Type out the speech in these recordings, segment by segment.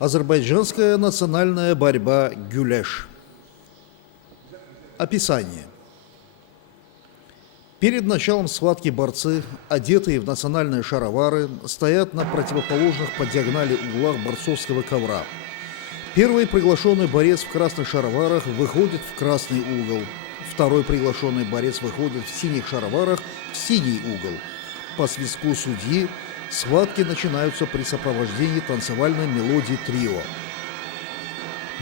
Азербайджанская национальная борьба гюлеш. Описание. Перед началом схватки борцы, одетые в национальные шаровары, стоят на противоположных по диагонали углах борцовского ковра. Первый приглашенный борец в красных шароварах выходит в красный угол. Второй приглашенный борец выходит в синих шароварах в синий угол. По свистку судьи схватки начинаются при сопровождении танцевальной мелодии трио.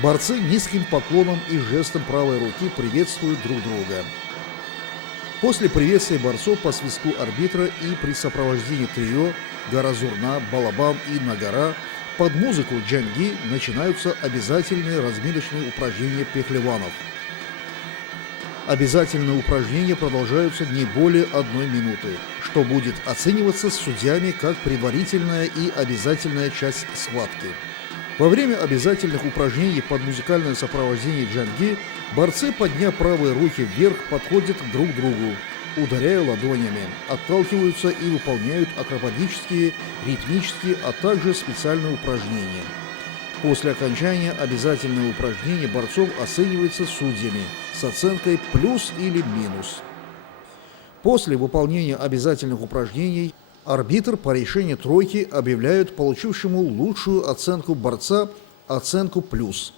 Борцы низким поклоном и жестом правой руки приветствуют друг друга. После приветствия борцов по свистку арбитра и при сопровождении трио «Гора-Зурна», «Балабан» и «Нагара» под музыку «Джанги» начинаются обязательные разминочные упражнения пехлеванов. Обязательные упражнения продолжаются не более 1 минуты, что будет оцениваться судьями как предварительная и обязательная часть схватки. Во время обязательных упражнений под музыкальное сопровождение джанги борцы, подняв правые руки вверх, подходят друг к другу, ударяя ладонями, отталкиваются и выполняют акробатические, ритмические, а также специальные упражнения. После окончания обязательного упражнения борцов оценивается судьями с оценкой плюс или минус. После выполнения обязательных упражнений арбитр по решению тройки объявляет получившему лучшую оценку борца оценку плюс.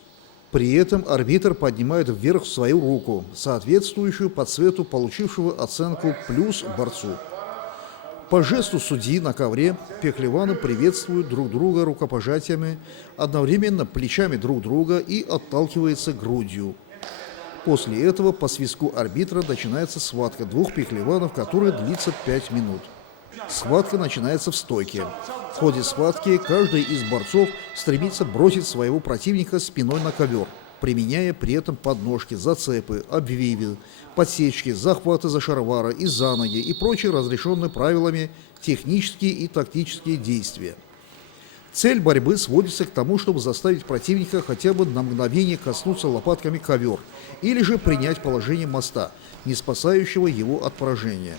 При этом арбитр поднимает вверх свою руку, соответствующую по цвету получившего оценку плюс борцу. По жесту судьи на ковре пехлеваны приветствуют друг друга рукопожатиями, одновременно плечами друг друга и отталкиваются грудью. После этого по свистку арбитра начинается схватка двух пехлеванов, которая длится 5 минут. Схватка начинается в стойке. В ходе схватки каждый из борцов стремится бросить своего противника спиной на ковер, применяя при этом подножки, зацепы, обвивы, подсечки, захваты за шаровары и за ноги и прочие разрешенные правилами технические и тактические действия. Цель борьбы сводится к тому, чтобы заставить противника хотя бы на мгновение коснуться лопатками ковер или же принять положение моста, не спасающего его от поражения.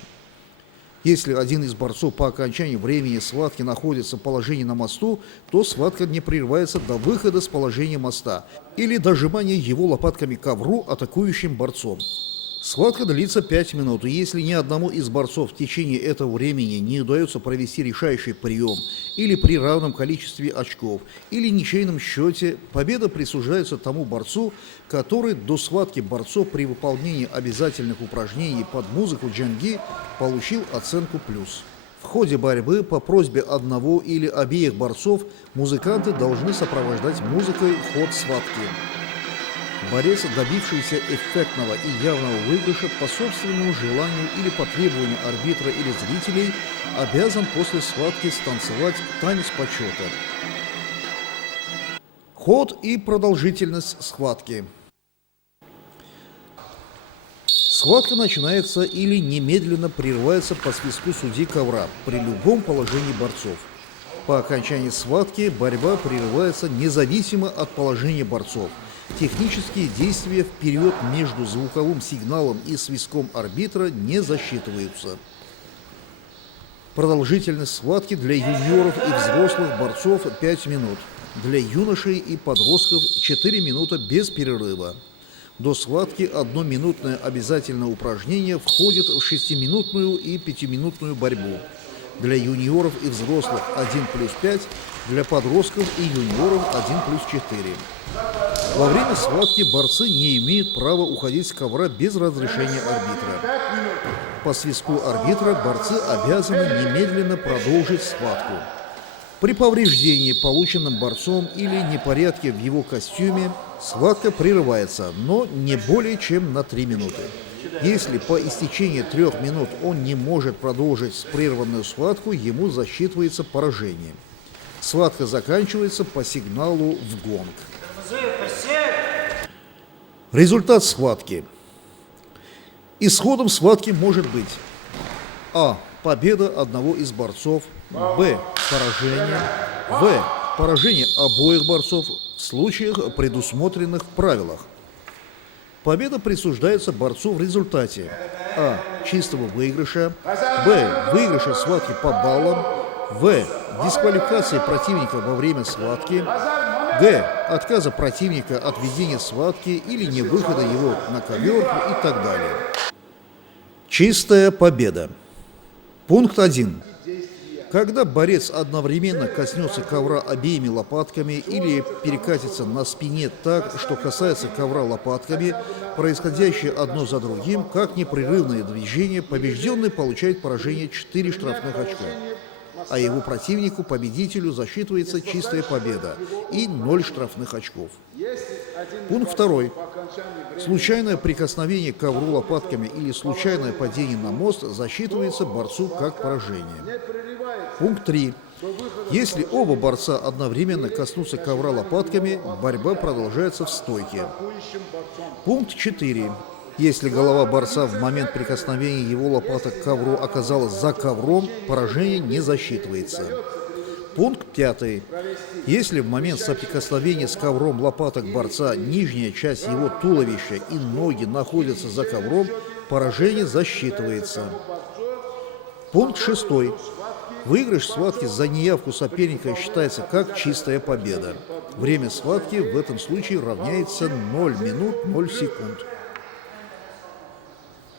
Если один из борцов по окончании времени схватки находится в положении на мосту, то схватка не прерывается до выхода с положения моста или дожимания его лопатками к ковру атакующим борцом. Схватка длится 5 минут, и если ни одному из борцов в течение этого времени не удается провести решающий прием, или при равном количестве очков, или ничейном счете, победа присуждается тому борцу, который до схватки борцов при выполнении обязательных упражнений под музыку джанги получил оценку плюс. В ходе борьбы по просьбе одного или обеих борцов музыканты должны сопровождать музыкой ход схватки. Борец, добившийся эффектного и явного выигрыша по собственному желанию или по требованию арбитра или зрителей, обязан после схватки станцевать танец почета. Ход и продолжительность схватки. Схватка начинается или немедленно прерывается по свистку судьи ковра при любом положении борцов. По окончании схватки борьба прерывается независимо от положения борцов. Технические действия в период между звуковым сигналом и свистком арбитра не засчитываются. Продолжительность схватки для юниоров и взрослых борцов 5 минут. Для юношей и подростков 4 минуты без перерыва. До схватки 1-минутное обязательное упражнение входит в 6-минутную и 5-минутную борьбу. Для юниоров и взрослых 1+5, для подростков и юниоров 1+4. Во время схватки борцы не имеют права уходить с ковра без разрешения арбитра. По свистку арбитра борцы обязаны немедленно продолжить схватку. При повреждении, полученном борцом, или непорядке в его костюме, схватка прерывается, но не более чем на 3 минуты. Если по истечении 3 минут он не может продолжить прерванную схватку, ему засчитывается поражение. Схватка заканчивается по сигналу в гонг. Результат схватки. Исходом схватки может быть: А. Победа одного из борцов. Б. Поражение. В. Поражение обоих борцов в случаях, предусмотренных в правилах. Победа присуждается борцу в результате: А. Чистого выигрыша. Б. Выигрыша схватки по баллам. В. Дисквалификации противника во время схватки. Г. Отказа противника от ведения схватки или невыхода его на ковер и так далее. Чистая победа. Пункт 1. Когда борец одновременно коснется ковра обеими лопатками или перекатится на спине так, что касается ковра лопатками, происходящее одно за другим, как непрерывное движение, побежденный получает поражение 4 штрафных очка, а его противнику, победителю, засчитывается чистая победа и 0 штрафных очков. Пункт 2. Случайное прикосновение к ковру лопатками или случайное падение на мост засчитывается борцу как поражение. Пункт 3. Если оба борца одновременно коснутся ковра лопатками, борьба продолжается в стойке. Пункт 4. Если голова борца в момент прикосновения его лопаток к ковру оказалась за ковром, поражение не засчитывается. Пункт 5. Если в момент соприкосновения с ковром лопаток борца нижняя часть его туловища и ноги находятся за ковром, поражение засчитывается. Пункт 6. Выигрыш схватки за неявку соперника считается как чистая победа. Время схватки в этом случае равняется 0 минут 0 секунд.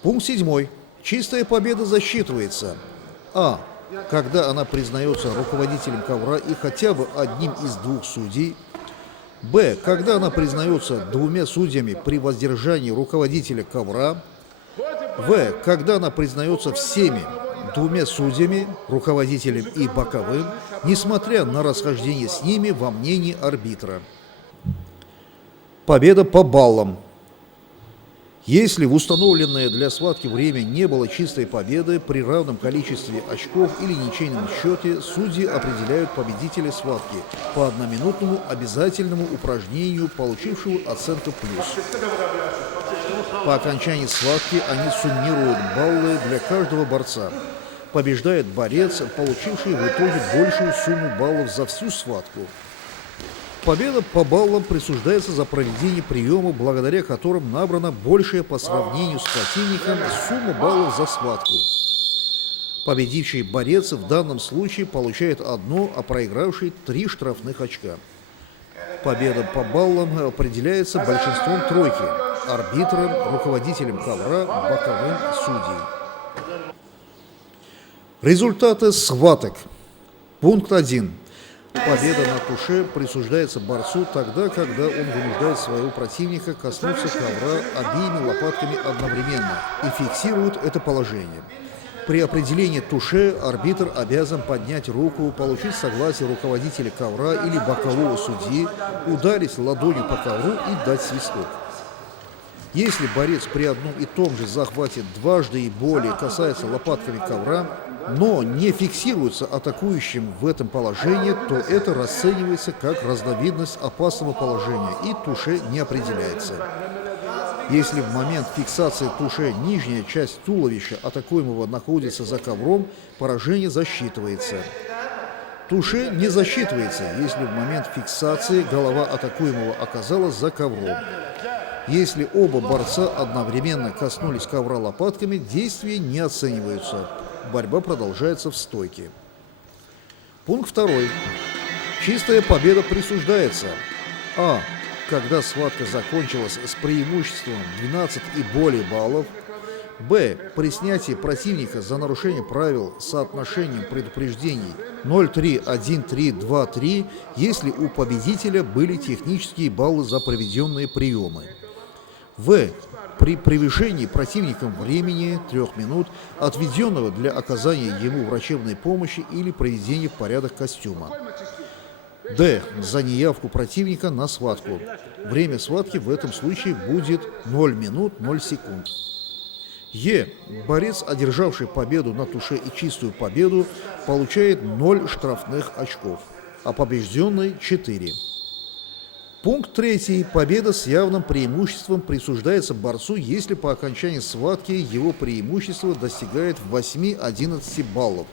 Пункт 7. Чистая победа засчитывается. А. Когда она признается руководителем ковра и хотя бы одним из двух судей. Б. Когда она признается двумя судьями при воздержании руководителя ковра. В. Когда она признается всеми двумя судьями, руководителем и боковым, несмотря на расхождение с ними во мнении арбитра. Победа по баллам. Если в установленное для схватки время не было чистой победы, при равном количестве очков или ничейном счете, судьи определяют победителя схватки по одноминутному обязательному упражнению, получившему оценку плюс. По окончании схватки они суммируют баллы для каждого борца. Побеждает борец, получивший в итоге большую сумму баллов за всю схватку. Победа по баллам присуждается за проведение приема, благодаря которым набрана большая по сравнению с противником сумма баллов за схватку. Победивший борец в данном случае получает 1, а проигравший 3 штрафных очка. Победа по баллам определяется большинством тройки, арбитром, руководителем ковра, боковым судьей. Результаты схваток. Пункт 1. Победа на туше присуждается борцу тогда, когда он вынуждает своего противника коснуться ковра обеими лопатками одновременно и фиксирует это положение. При определении туше арбитр обязан поднять руку, получить согласие руководителя ковра или бокового судьи, ударить ладонью по ковру и дать свисток. Если борец при одном и том же захвате дважды и более касается лопатками ковра, но не фиксируется атакующим в этом положении, то это расценивается как разновидность опасного положения и туше не определяется. Если в момент фиксации туше нижняя часть туловища атакуемого находится за ковром, поражение засчитывается. Туше не засчитывается, если в момент фиксации голова атакуемого оказалась за ковром. Если оба борца одновременно коснулись ковра лопатками, действия не оцениваются. Борьба продолжается в стойке. Пункт 2. Чистая победа присуждается. А. Когда схватка закончилась с преимуществом 12 и более баллов. Б. При снятии противника за нарушение правил с соотношением предупреждений 0-3, 1-3, 2-3, если у победителя были технические баллы за проведенные приемы. В. При превышении противником времени 3 минут, отведенного для оказания ему врачебной помощи или приведения в порядок костюма. Д. За неявку противника на схватку. Время схватки в этом случае будет 0 минут 0 секунд. Е. Борец, одержавший победу на туше и чистую победу, получает 0 штрафных очков, а побежденный 4. Пункт 3. Победа с явным преимуществом присуждается борцу, если по окончании схватки его преимущество достигает 8-11 баллов.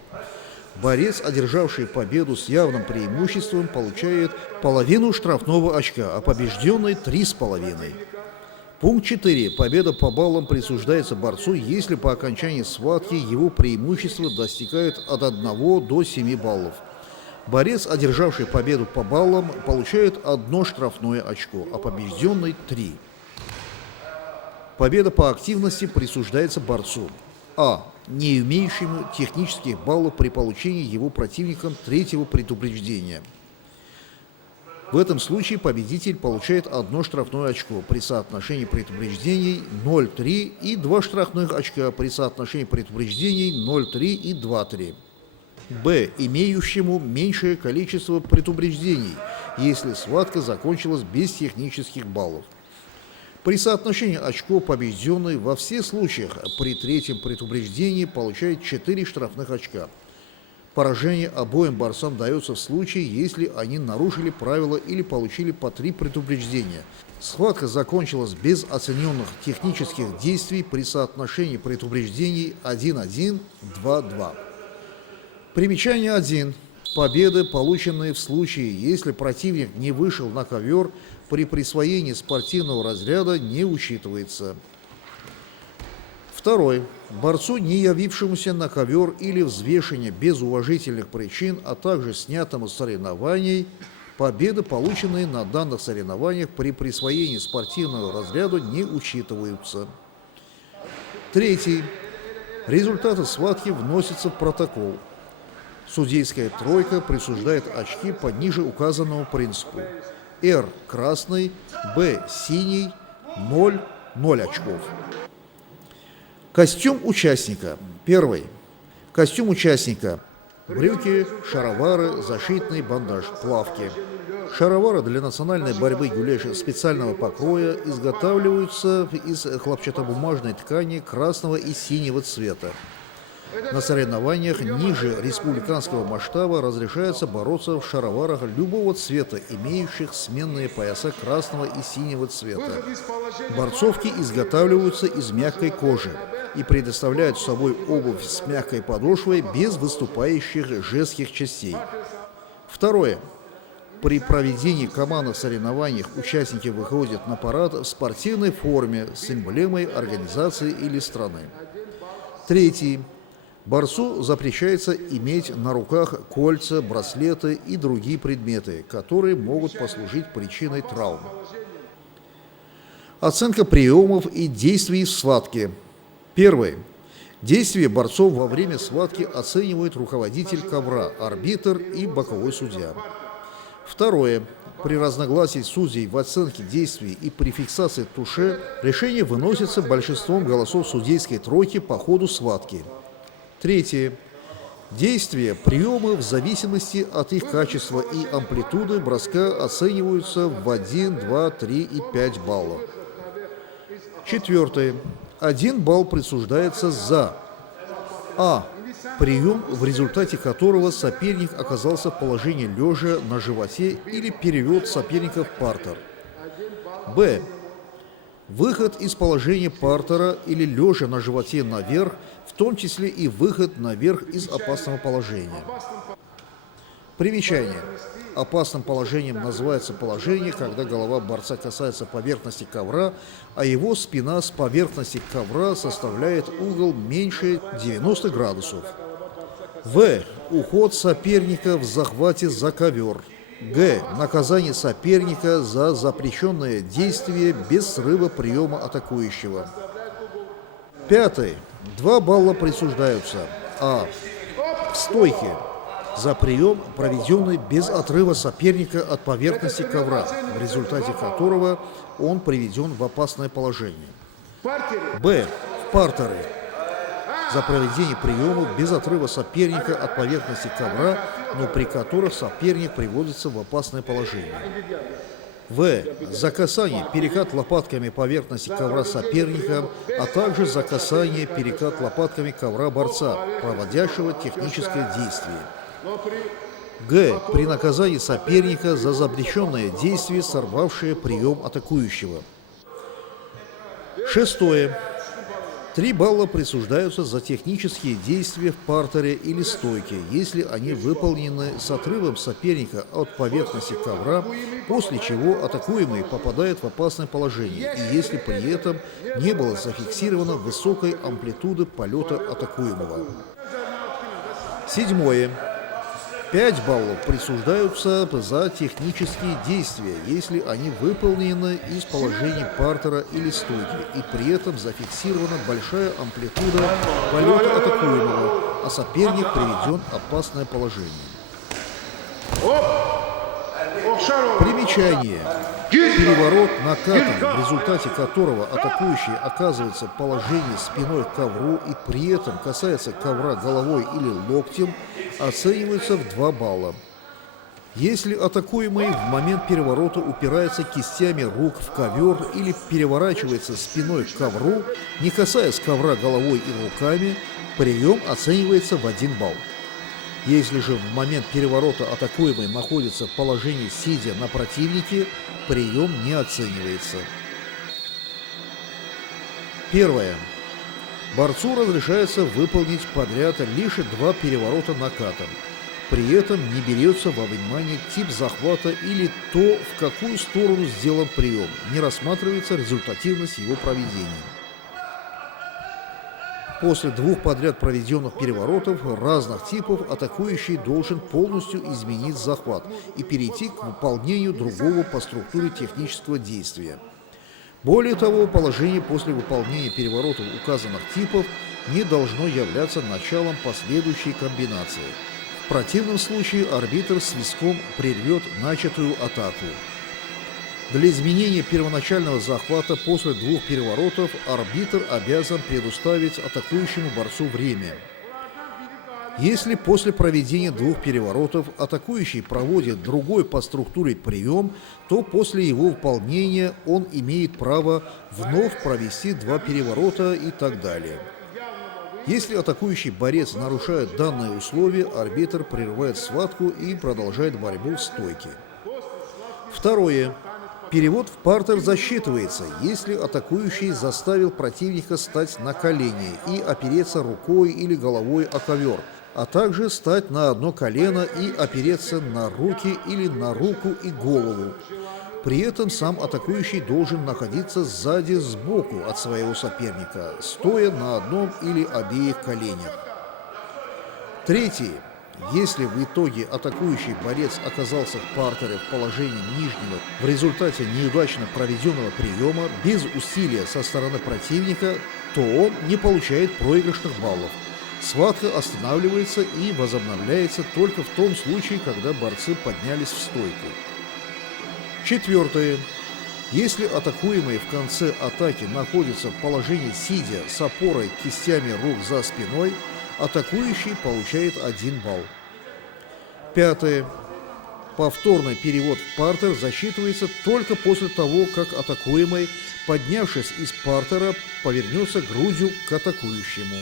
Борец, одержавший победу с явным преимуществом, получает половину штрафного очка, а побежденный 3,5. Пункт 4. Победа по баллам присуждается борцу, если по окончании схватки его преимущество достигает от 1 до 7 баллов. Борец, одержавший победу по баллам, получает 1 штрафное очко, а побежденный – 3. Победа по активности присуждается борцу: а. не имеющему технических баллов при получении его противником 3-го предупреждения. В этом случае победитель получает 1 штрафное очко при соотношении предупреждений 0,3 и 2 штрафных очка при соотношении предупреждений 0,3 и 2,3. Б. Имеющему меньшее количество предупреждений, если схватка закончилась без технических баллов. При соотношении очков побежденный во всех случаях при 3-м предупреждении получает 4 штрафных очка. Поражение обоим борцам дается в случае, если они нарушили правила или получили по 3 предупреждения. Схватка закончилась без оцененных технических действий при соотношении предупреждений 1-1, 2-2. Примечание 1. Победы, полученные в случае, если противник не вышел на ковер, при присвоении спортивного разряда не учитывается. 2. Борцу, не явившемуся на ковер или взвешивание без уважительных причин, а также снятому с соревнований, победы, полученные на данных соревнованиях, при присвоении спортивного разряда не учитываются. 3. Результаты схватки вносятся в протокол. Судейская тройка присуждает очки по ниже указанному принципу. Р – красный, Б – синий, 0 – 0 очков. Костюм участника. 1. Костюм участника. Брюки, шаровары, защитный бандаж, плавки. Шаровары для национальной борьбы гюлеша специального покроя изготавливаются из хлопчатобумажной ткани красного и синего цвета. На соревнованиях ниже республиканского масштаба разрешается бороться в шароварах любого цвета, имеющих сменные пояса красного и синего цвета. Борцовки изготавливаются из мягкой кожи и предоставляют собой обувь с мягкой подошвой без выступающих жестких частей. 2. При проведении командных соревнований участники выходят на парад в спортивной форме с эмблемой организации или страны. 3. Борцу запрещается иметь на руках кольца, браслеты и другие предметы, которые могут послужить причиной травм. Оценка приемов и действий в схватке. 1. Действия борцов во время схватки оценивает руководитель ковра, арбитр и боковой судья. 2. При разногласии судей в оценке действий и при фиксации туше решение выносится большинством голосов судейской тройки по ходу схватки. 3. Действия, приемы в зависимости от их качества и амплитуды броска оцениваются в 1, 2, 3 и 5 баллов. 4. 1 балл присуждается за а. Прием, в результате которого соперник оказался в положении лежа на животе или перевод соперника в партер. Б. Выход из положения партера или лежа на животе наверх, в том числе и выход наверх из опасного положения. Примечание. Опасным положением называется положение, когда голова борца касается поверхности ковра, а его спина с поверхности ковра составляет угол меньше 90 градусов. В. Уход соперника в захвате за ковер. Г. Наказание соперника за запрещенное действие без срыва приема атакующего. 5. 2 балла присуждаются. А. В стойке. За прием, проведенный без отрыва соперника от поверхности ковра, в результате которого он приведен в опасное положение. Б. В партере. За проведение приемов без отрыва соперника от поверхности ковра, но при которых соперник приводится в опасное положение. В. За касание, перекат лопатками поверхности ковра соперника, а также за касание, перекат лопатками ковра борца, проводящего техническое действие. Г. При наказании соперника за запрещенное действие, сорвавшее прием атакующего. 6. 3 балла присуждаются за технические действия в партере или стойке, если они выполнены с отрывом соперника от поверхности ковра, после чего атакуемый попадает в опасное положение, и если при этом не было зафиксировано высокой амплитуды полета атакуемого. 7. 5 баллов присуждаются за технические действия, если они выполнены из положения партера или стойки, и при этом зафиксирована большая амплитуда полета атакуемого, а соперник приведен в опасное положение. Примечание. Переворот накатом, в результате которого атакующий оказывается в положении спиной к ковру и при этом касается ковра головой или локтем, оценивается в 2 балла. Если атакуемый в момент переворота упирается кистями рук в ковер или переворачивается спиной к ковру, не касаясь ковра головой и руками, прием оценивается в 1 балл. Если же в момент переворота атакуемый находится в положении сидя на противнике, прием не оценивается. Первое. Борцу разрешается выполнить подряд лишь 2 переворота накатом. При этом не берется во внимание тип захвата или то, в какую сторону сделан прием, не рассматривается результативность его проведения. После 2 подряд проведенных переворотов разных типов атакующий должен полностью изменить захват и перейти к выполнению другого по структуре технического действия. Более того, положение после выполнения переворотов указанных типов не должно являться началом последующей комбинации. В противном случае арбитр свистком прервет начатую атаку. Для изменения первоначального захвата после 2 переворотов арбитр обязан предоставить атакующему борцу время. Если после проведения 2 переворотов атакующий проводит другой по структуре прием, то после его выполнения он имеет право вновь провести 2 переворота и так далее. Если атакующий борец нарушает данные условия, арбитр прерывает схватку и продолжает борьбу в стойке. Второе. Перевод в партер засчитывается, если атакующий заставил противника стать на колени и опереться рукой или головой о ковер, а также стать на одно колено и опереться на руки или на руку и голову. При этом сам атакующий должен находиться сзади сбоку от своего соперника, стоя на одном или обеих коленях. Третье. Если в итоге атакующий борец оказался в партере в положении нижнего в результате неудачно проведенного приема без усилия со стороны противника, то он не получает проигрышных баллов. Схватка останавливается и возобновляется только в том случае, когда борцы поднялись в стойку. Четвертое. Если атакуемый в конце атаки находится в положении сидя с опорой кистями рук за спиной, атакующий получает 1 балл. Пятое. Повторный перевод в партер засчитывается только после того, как атакуемый, поднявшись из партера, повернется грудью к атакующему.